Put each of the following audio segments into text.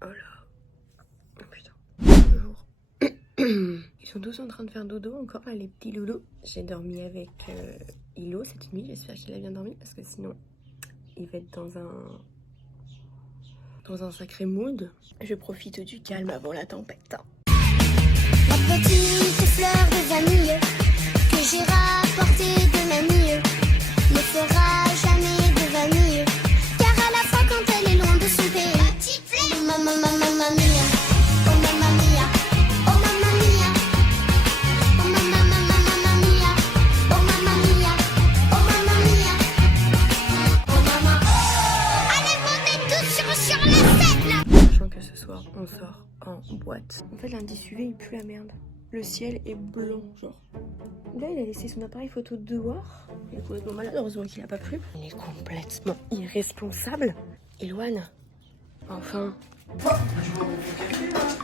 Oh là. Oh putain. Bonjour. Ils sont tous en train de faire dodo encore là, les petits loulous. J'ai dormi avec Hilo cette nuit. J'espère qu'il a bien dormi parce que sinon il va être dans un sacré mood. Je profite du calme avant la tempête. La petite fleur de vanille que j'ai rapportée de mamie ne fera jamais de vanille, car à la fin quand elle est loin de son pays, oh mamma mia, oh mamma mia, oh mamma mia, oh mamma mia, oh mamma mia, oh mamma mia, oh mamma. Allez montez tous sur la scène là. Sachant que ce soir on sort en boîte. En fait l'indice UV il pue la merde. Le ciel est blanc genre. Là il a laissé son appareil photo dehors. Il est complètement malade, heureusement qu'il a pas plu. Il est complètement irresponsable. Eloane. Enfin.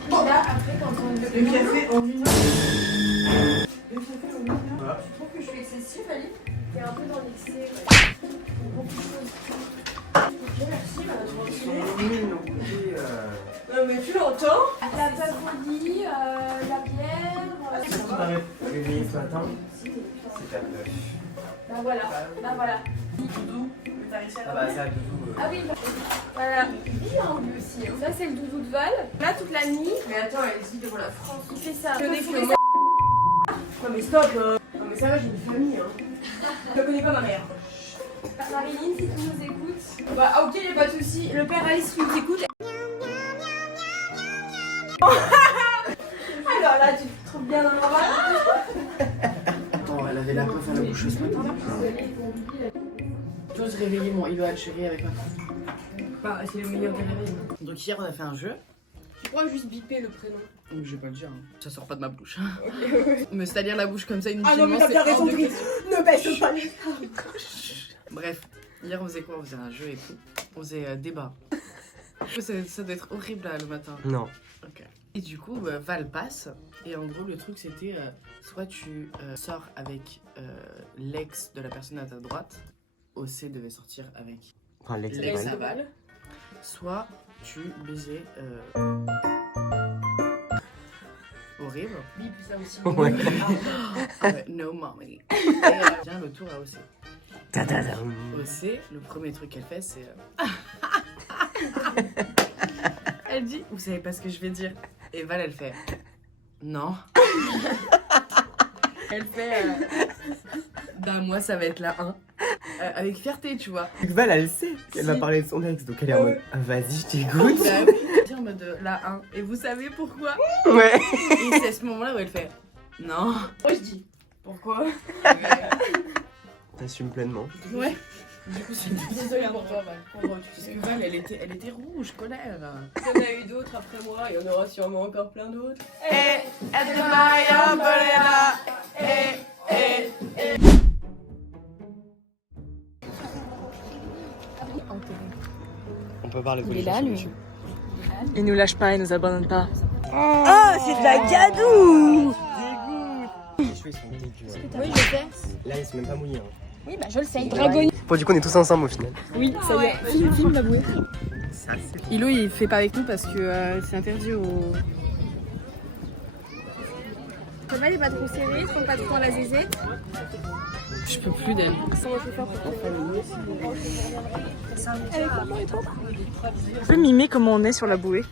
Là, après, quand on le café en minute. Tu trouves que je suis excessif, Ali? T'es un peu dans l'excès, ouais. Beaucoup de choses. Ok, merci, non, mais tu l'entends? La paponie, la bière. Tu m'arrêtes réveillé ce matin, c'est ta peur. Bah voilà. Doudou, t'as réussi à Ah bah ça, Doudou. Ah oui, voilà. Il a envie aussi. Ça, c'est le doudou de Val. Là, toute la nuit. Mais attends, elle dit devant la France. Il fait ça. Je n'ai que moi. Non, mais stop. Non, mais ça va, j'ai une famille. Je ne connais pas ma mère. Marilyn, si tu nous écoutes. Bah, ok, y'a pas de soucis. Le père Alice, si tu nous écoutes. Alors là, tu te trouves bien dans le normal. Attends, elle avait la coiffe à la bouche ce matin. Tous réveiller mon Hilo Alchérie avec ma coiffe. Bah, c'est le meilleur des réveils. Donc hier on a fait un jeu. Tu pourras juste biper le prénom. Donc je vais pas le dire, hein. Ça sort pas de ma bouche. Me salir la bouche comme ça inutilement. Ah non, mais t'as bien raison, Gris. Ne baisse pas les. Bref, hier on faisait quoi? On faisait un jeu et tout. On faisait débat. Ça doit être horrible là le matin. Non. Ok. Et du coup, Val passe. Et en gros, le truc c'était soit tu sors avec l'ex de la personne à ta droite. OC devait sortir avec Enfin, l'ex l'ex à Val. Soit tu baisais. Horrible. Bip, ça aussi. Ouais. Ah ouais, no mommy. Et vient le tour à OC. Tadadam. OC, le premier truc qu'elle fait, c'est. Elle dit, vous savez pas ce que je vais dire. Et Val, elle fait. Non. Elle fait. Bah, moi, ça va être la 1. Avec fierté, tu vois. Val, elle sait qu'elle va parler de son ex, donc elle est en mode ah, vas-y, je t'écoute. Bah oui, en mode la 1. Et vous savez pourquoi? Ouais. Et c'est à ce moment-là où elle fait. Non. Moi, je dis. Pourquoi? T'assumes pleinement. Ouais. Du coup, c'est désolée pour toi, Val. Parce que Val, elle était rouge, colère. Il y en a eu d'autres après moi, il y en aura sûrement encore plein d'autres. On peut parler Il est là lui. Il nous lâche pas, il nous abandonne pas. Oh, c'est de la gadou. Les cheveux ils sont dégueux. Oui, je sais. Là ils sont même pas mouillés. Hein. Oui, bah je le sais. Dragon. Bon, du coup on est tous ensemble au final. Oui, ça y est. Film la bouée. Ça c'est. Hilo, il fait pas avec nous parce que c'est interdit au. Ça va, il est pas trop serré, ils sont pas trop dans la zézette. Je peux plus d'elle. Tu peux mimer comment on est sur la bouée?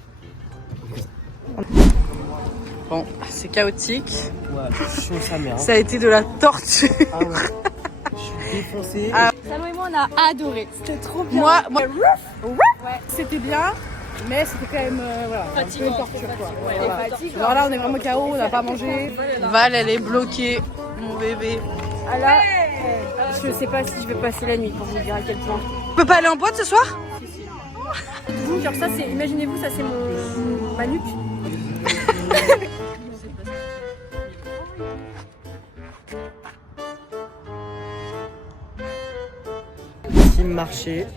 Bon, c'est chaotique. Ouais, je suis chaud sa mère. Hein. Ça a été de la torture. Ah ouais. Je suis défoncé. Salon et moi on a adoré. C'était trop bien. Moi, c'était bien, mais c'était quand même voilà, un peu une torture quoi. Voilà. Là, on est vraiment KO, on n'a pas mangé. Val, elle est bloquée, mon bébé. Ah là, je sais pas si je vais passer la nuit pour vous dire à quel point. On peut pas aller en boîte ce soir? Vous, genre ça c'est, imaginez-vous, ça c'est ma nuque. Team marché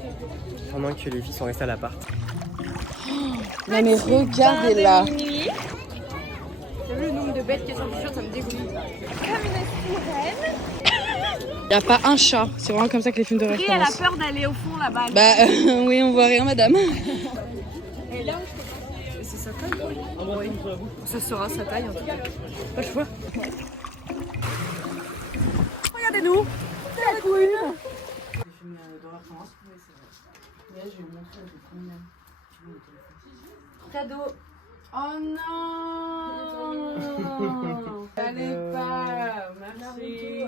pendant que les filles sont restées à l'appart. Non mais regardez là. T'as vu le nombre de bêtes qui sont sur, ça me dégoûte. Y a pas un chat, c'est vraiment comme ça que les films de Elle a référence. peur d'aller au fond là-bas. Bah oui, on voit rien madame. Et là où je sa taille. Oui. Ça sera sa taille en tout cas. Pas le choix. Regardez-nous. La queen. Les films d'horreur commencent. Oui, c'est vrai. Mais là, je vais vous montrer le premier. Tu veux le téléphone. Cadeau. Oh non. Allez pas. Merci.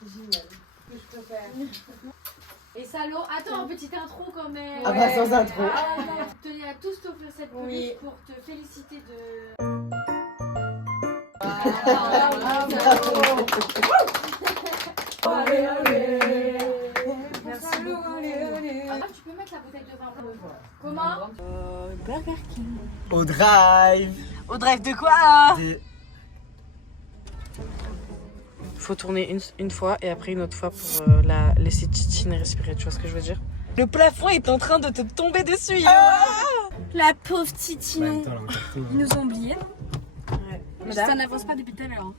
C'est génial. Que je préfère. Et salaud, attends, une petite intro quand même. Ah bah sans intro. Ah, je tenais à tous t'offrir cette police pour te féliciter de. Allez, allez. Merci. Tu peux mettre la bouteille de vin blanc. Comment? Burger King. Au drive. Au drive de quoi? Des- Faut tourner une fois et après une autre fois pour la laisser titiner et respirer, tu vois ce que je veux dire? Le plafond est en train de te tomber dessus. La pauvre Bah, Titinon. attends, là, encore tout, hein. Ils nous ont oubliés. Ça n'avance pas depuis tout à l'heure.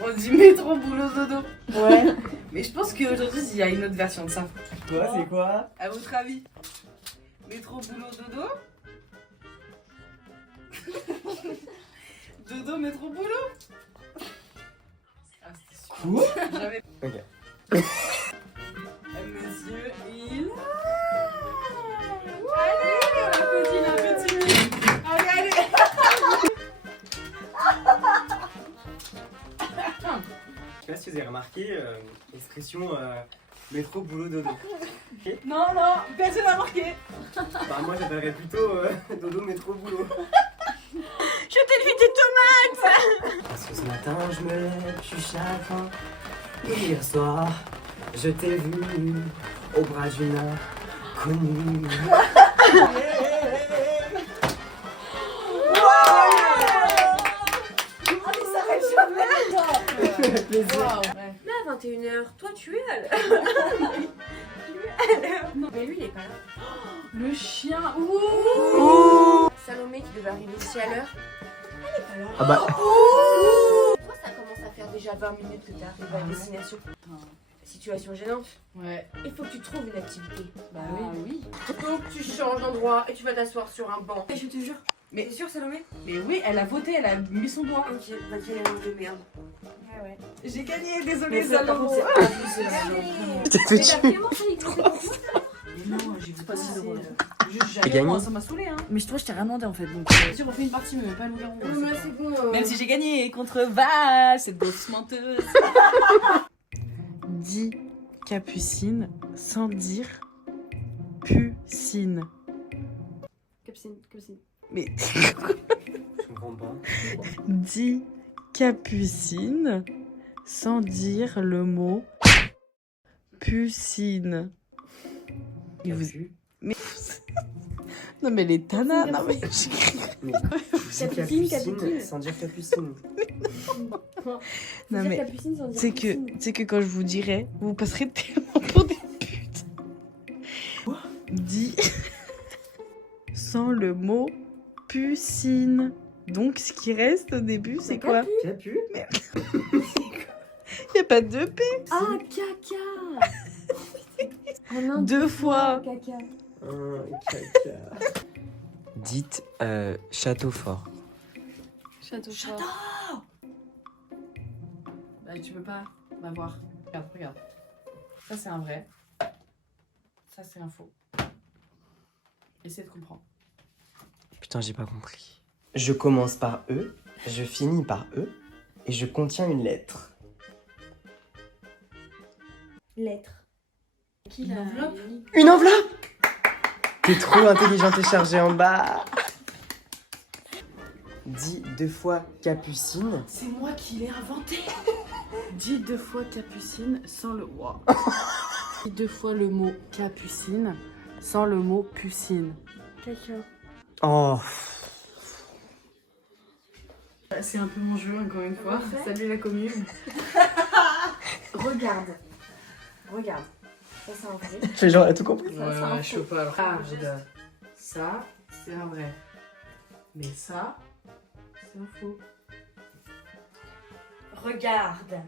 On dit métro, boulot, dodo. Ouais. Mais je pense qu'aujourd'hui, il y a une autre version de ça. Toi, c'est quoi? À votre avis? Métro, boulot, dodo? Dodo, métro, boulot? Ah, c'était super. Quoi? J'avais. Ok. Monsieur, il. Allez, la petite. Allez, allez. Je sais pas si vous avez remarqué l'expression métro, boulot, dodo. Non, non, personne n'a marqué. Bah, moi j'appellerais plutôt dodo, métro, boulot. Je t'ai vu des tomates. Parce que ce matin je me lève, je suis chagrin. Et hier soir, je t'ai vu au bras d'une inconnue. Waouh. Là, à 21h, toi tu es à l'heure. Mais lui, il est pas là. Le chien. Ouh. Salomé qui devait arriver aussi à l'heure. Elle est pas là. Ah bah, Toi, ça commence à faire déjà 20 minutes que t'es arrivé à destination. Situation gênante. Ouais. Il faut que tu trouves une activité. Bah oui. Donc tu changes d'endroit et tu vas t'asseoir sur un banc. Je te jure. Mais- T'es sûr, Salomé? Mais oui, elle a voté, elle a mis son doigt. Ok, vas-y, elle est de merde. Ah ouais. J'ai gagné, désolé, Mais ça, par contre, c'est abusé. t'es tué. Mais non, j'ai vu pas 6 euros. T'as gagné. Ça m'a saoulé, hein. Mais toi, je t'ai rien demandé en fait. Donc, Si on refait une partie, mais pas le loup-garou. Non, mais là, c'est bon. Même si j'ai gagné contre Val, cette grosse menteuse. dis capucine sans dire pucine. Capucine. Mais Je comprends pas. dis capucine sans dire le mot pucine. Et vous... Mais Non mais les tanas, non mais Capucine. sans dire capucine. non mais Capucine sans dire c'est que quand je vous dirai, vous passerez tellement pour des putes. Dis sans le mot pucine. Donc ce qui reste au début, c'est quoi? Capu? Y a pas de P. Ah, caca. Ah non, 2 fois. caca. Caca. Dites château fort. Château fort. Bah, tu peux pas m'avoir. Regarde. Ça, c'est un vrai. Ça, c'est un faux. Essaie de comprendre. Putain, j'ai pas compris. Je commence par E, je finis par E, et je contiens une lettre. Lettre. Qui l'a enveloppe. Une enveloppe! T'es trop intelligente et chargée en bas. Dis 2 fois capucine. C'est moi qui l'ai inventé. Dis 2 fois capucine sans le. Wow. Dis 2 fois le mot capucine sans le mot pucine. Caca. Oh. C'est un peu mon jeu, encore une fois. Salut la commune. Regarde. Ça, c'est un vrai. Je fais genre, elle a tout compris. Ouais, je sais pas. Alors, regarde. Ça, c'est un vrai. Mais ça, c'est un faux. Regarde.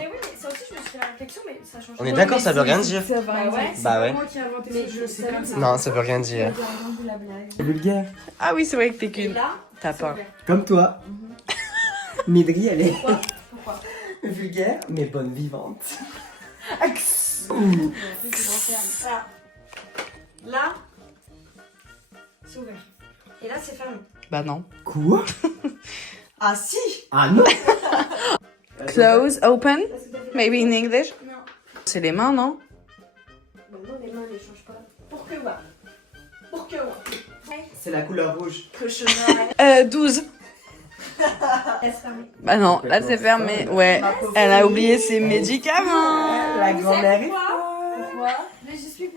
Mais oui, mais ça aussi, je me suis fait la réflexion, mais ça change. On est d'accord, ça veut rien dire. Bah ouais. Bah ouais. Moi qui ai inventé ce jeu, c'est comme ça. Non, ça veut rien dire. Vulgaire. Ah oui, c'est vrai que t'es qu'une. Là, T'as pas. Comme toi. Midri, elle est pourquoi vulgaire, mais bonne vivante. Là, c'est ouvert. Et là, c'est fermé. Bah non. Quoi? Ah si. Ah non. Close, open, maybe in English. Non. C'est les mains, non? Bah non, les mains ne changent pas. Pour que ouais. Pour que ouais. C'est la couleur rouge. Que je 12. laisse fermer. Bah non, là c'est fermé. Ouais, elle a oublié ses médicaments. La grand-mère est Pourquoi? Mais j'explique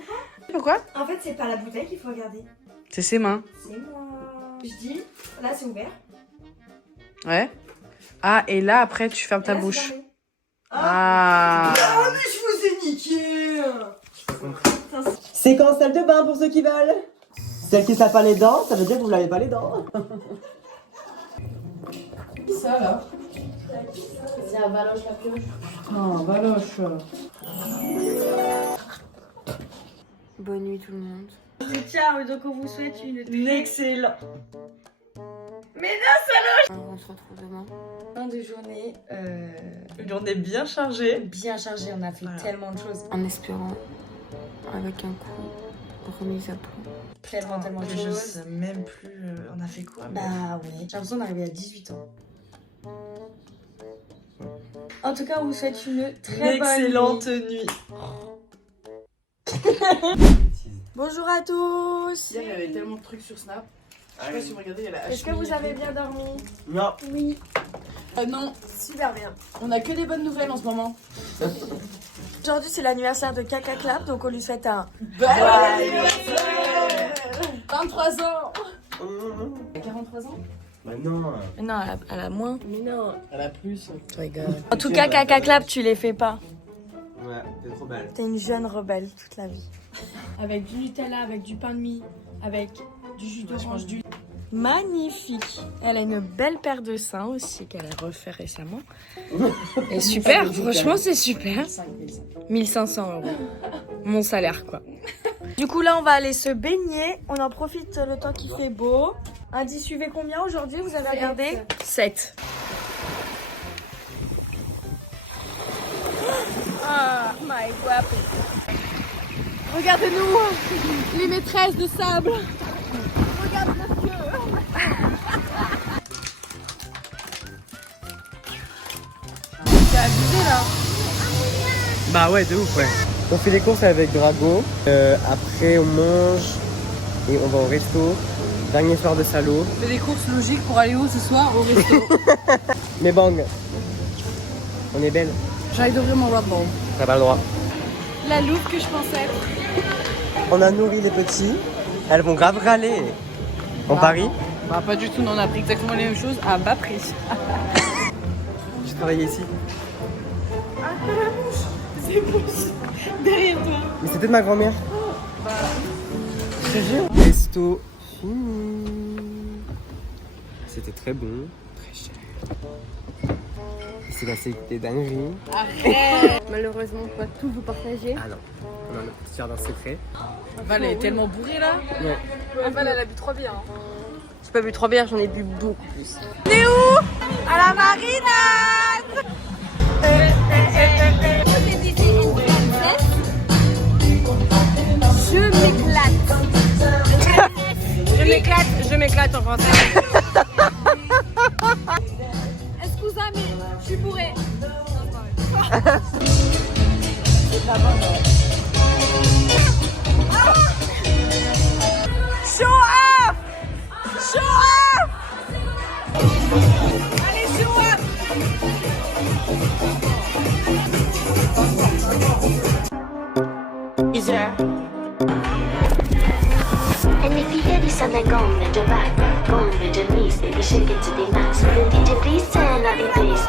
pourquoi. Pourquoi? En fait, c'est pas la bouteille qu'il faut regarder. C'est ses mains. C'est moi. Je dis, là c'est ouvert. Ouais. Ah, et là après tu fermes ta Et là, c'est bouche. fermé. Ah. mais je vous ai niqué. Séquence salle de bain pour ceux qui veulent. Celle qui ne pas les dents, ça veut dire que vous n'avez pas les dents. Ça alors. C'est la baloche la pioche. Non, baloche. Bonne nuit tout le monde. Tiens, donc on vous souhaite une excellente. On se retrouve demain. Fin de journée. Une journée bien chargée. Bien chargée, on a fait tellement de choses. En espérant, avec un coup, remise à point. Tellement de Je choses. sais même plus. On a fait quoi? Bah ouais. J'ai l'impression d'arriver à 18 ans. En tout cas, on vous souhaite une très bonne nuit. nuit. Bonjour à tous. Hier, il y avait tellement de trucs sur Snap. Je sais pas si vous regardez, il y a la Est-ce que vous avez bien dormi? Non. Oui. Non, Super bien. on a que des bonnes nouvelles en ce moment. Aujourd'hui, c'est l'anniversaire de Kaka Clap, donc on lui souhaite un 23 ans. 43 ans. Bah non. Non, elle a moins. Mais non. Elle a plus. En tout cas, Kaka Clap, tu les fais pas. Ouais, t'es trop belle. T'es une jeune rebelle toute la vie. Avec du Nutella, avec du pain de mie, avec du jus d'orange, du... Magnifique. Elle a une belle paire de seins aussi qu'elle a refait récemment. Et super, franchement c'est super. 1500 €. Mon salaire quoi. Du coup là on va aller se baigner. On en profite le temps qu'il fait beau. Indice UV combien aujourd'hui? Vous avez regardé? 7. Ah, my guapo. Regardez-nous, les maîtresses de sable. Regarde nos yeux. C'est abusé là. Bah ouais, de ouf, ouais. On fait des courses avec Drago. Après, on mange et on va au resto. Dernier soir de salaud. On fait des courses logiques pour aller où ce soir? Au resto. Mais bang. On est belle. J'allais d'ouvrir mon Red Bull. T'as pas le droit. La loupe que je pensais. On a nourri les petits. Elles vont grave râler. En Paris. Bah, pas du tout, non, on a pris exactement les mêmes choses à bas prix. Je travaille ici. Derrière toi. Mais c'était de ma grand-mère. Je te jure. Resto fini. C'était très bon. Très cher. Il s'est passé des dingueries. Malheureusement, on peut pas tout vous partager. Ah non. On a notre petit jardin secret. Val est tellement bourrée là. Ouais. Val, elle a bu 3 bières. J'ai pas bu 3 bières, j'en ai bu beaucoup plus. T'es où? À la marinade. Je m'éclate en français. Excusez-moi, mais je suis bourrée. Show off! Show off! Allez, show off! En effet, di sana gombe de vac, gombe de mise, et di shake it to the max. Di de please, and I be please.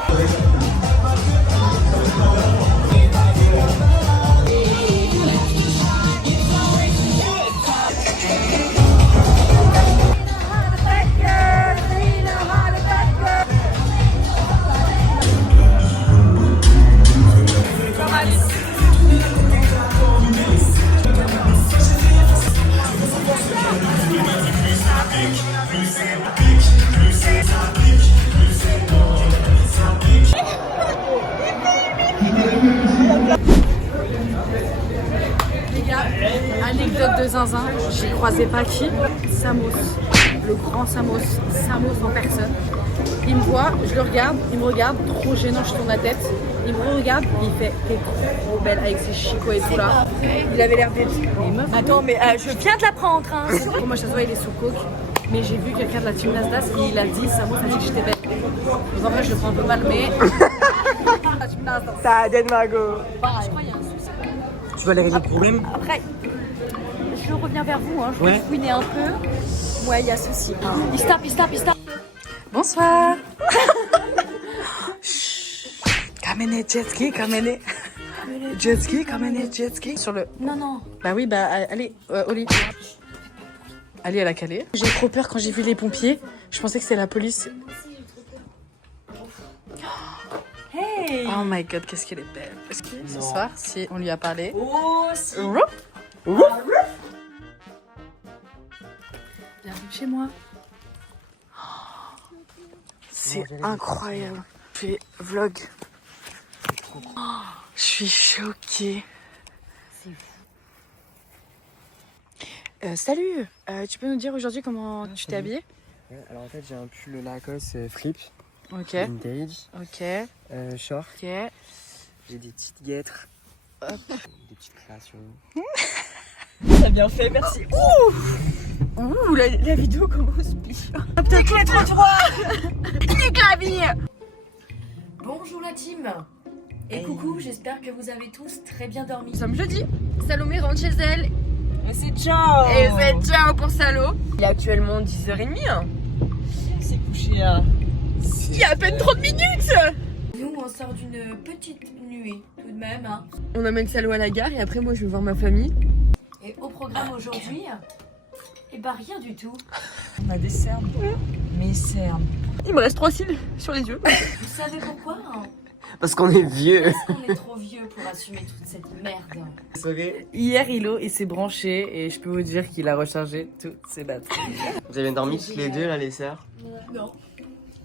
Anecdote de zinzin, j'ai croisé Paki, Samos, le grand Samos en personne. Il me voit, je le regarde, il me regarde, trop gênant, je tourne la tête. Il me regarde, il fait t'es trop belle avec ses chicots et tout là. Il avait l'air d'être une meuf. Attends, mais je viens de l'apprendre. Hein. Pour moi, je vois, il est sous coke. Mais j'ai vu quelqu'un de la team Nasdaq et il a dit, Samos a dit que j'étais belle. Donc en vrai, je le prends un peu mal, mais. Ça donne Mago. Je crois qu'il y a un souci. Tu vas aller régler le problème? Après, je reviens vers vous. Hein. Je Ouais. vais fouiner un peu. Ouais, il y a souci. Il se tape. Bonsoir. Kamene jet ski. Sur le. Non. Bah oui, bah allez, Oli. Ali, elle a calé. J'ai trop peur quand j'ai vu les pompiers. Je pensais que c'était la police. Hey. Oh my god, qu'est-ce qu'elle est belle. Est-ce que ce soir, si on lui a parlé. Oh, si. Bienvenue chez moi. C'est incroyable. Je fais vlog. Je suis choquée. Salut, tu peux nous dire aujourd'hui comment tu t'es habillée? Ouais, alors en fait j'ai un pull Lacoste flip, Ok, vintage, ok, short, ok. j'ai des petites guêtres, des petites créations. T'as bien fait, merci. Ouh, la vidéo commence bien. Peut-être les trop droit. Nique la vie. Bonjour la team et coucou, j'espère que vous avez tous très bien dormi. Nous sommes jeudi. Salomé rentre chez elle. Et c'est ciao. Et c'est ciao pour Salo. Il est actuellement 10h30. Hein. On s'est couché à... Il y a à peine 30 minutes. Nous on sort d'une petite nuée tout de même. Hein. On amène Salo à la gare et après moi je vais voir ma famille. Et au programme aujourd'hui, eh ben rien du tout. On a des cernes. Mes cernes. Il me reste 3 cils sur les yeux. Vous savez pourquoi hein? Parce qu'on est vieux. Parce qu'on est trop vieux pour assumer toute cette merde. Hier, il s'est branché et je peux vous dire qu'il a rechargé toutes ses batteries. Vous avez dormi toutes les deux là les sœurs? Non.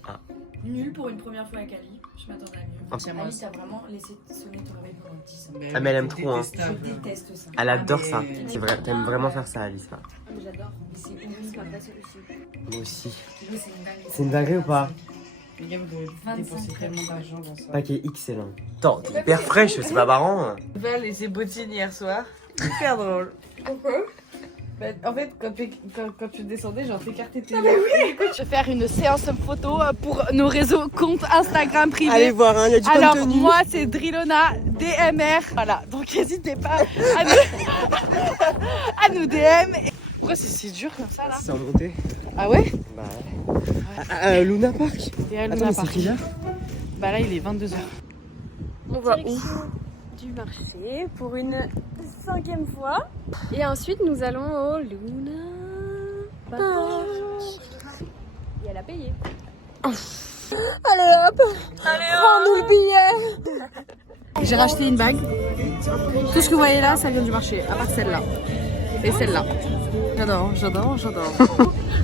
Ah. Nul pour une première fois avec Ali. Je m'attendais à mieux. Ali, t'as vraiment laissé sonner ton réveil pendant 10 ans. Ah mais elle aime trop hein. Je déteste ça. Elle adore ça. C'est vrai, t'aimes vraiment faire ça Alice. Ah, mais j'adore. Mais c'est horrible à passer dessus. Moi aussi. Oui, c'est une dinguerie. C'est une dinguerie ou pas? Les gars, vous avez 25 dépensé tellement d'argent dans ça. Paquet excellent. Attends, t'es hyper fraîche, c'est pas marrant. Val et ses bottines hier soir. Hyper drôle. Pourquoi? En fait, quand tu descendais, genre t'écartais tes yeux. Écoute, je vais faire une séance photo pour nos réseaux comptes Instagram privés. Allez voir, il y a du Alors, contenu. moi, c'est Drillona, DMR. Voilà, donc n'hésitez pas à nous DM. Pourquoi c'est si dur comme ça, là? C'est en montée. Ah ouais? Bah ouais. Luna Park. Et à Attends, Luna mais c'est Park. qui là? Bah là, il est 22h. On va où? Du marché pour une 5e fois. Et ensuite nous allons au Luna Park. Et elle a payé. Allez hop! Prends-nous le billet! J'ai racheté une bague. Tout ce que vous voyez là, ça vient du marché, à part celle-là. Et celle-là. J'adore.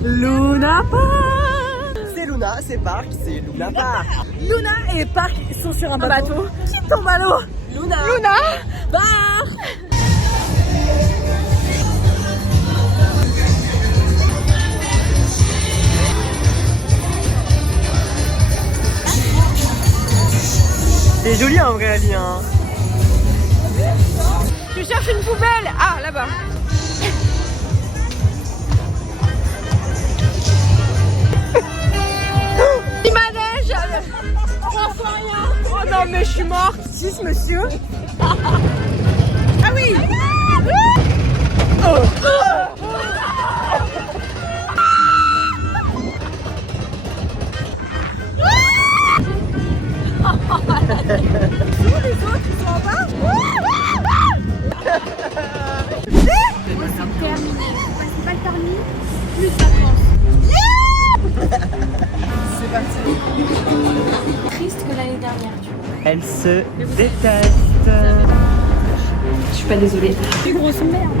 Luna Park! C'est Luna, c'est Park, c'est Luna Park. Luna et Park sont sur un bateau. Qui tombe à l'eau? Luna. Bar! C'est joli en vrai Ali hein. Tu cherches une poubelle? Ah, là-bas. Il manège. Oh non, mais je suis morte. 6, monsieur. Ah oui. Triste que l'année dernière, tu vois. Elle se déteste. Je suis pas désolée. Tu grosse merde.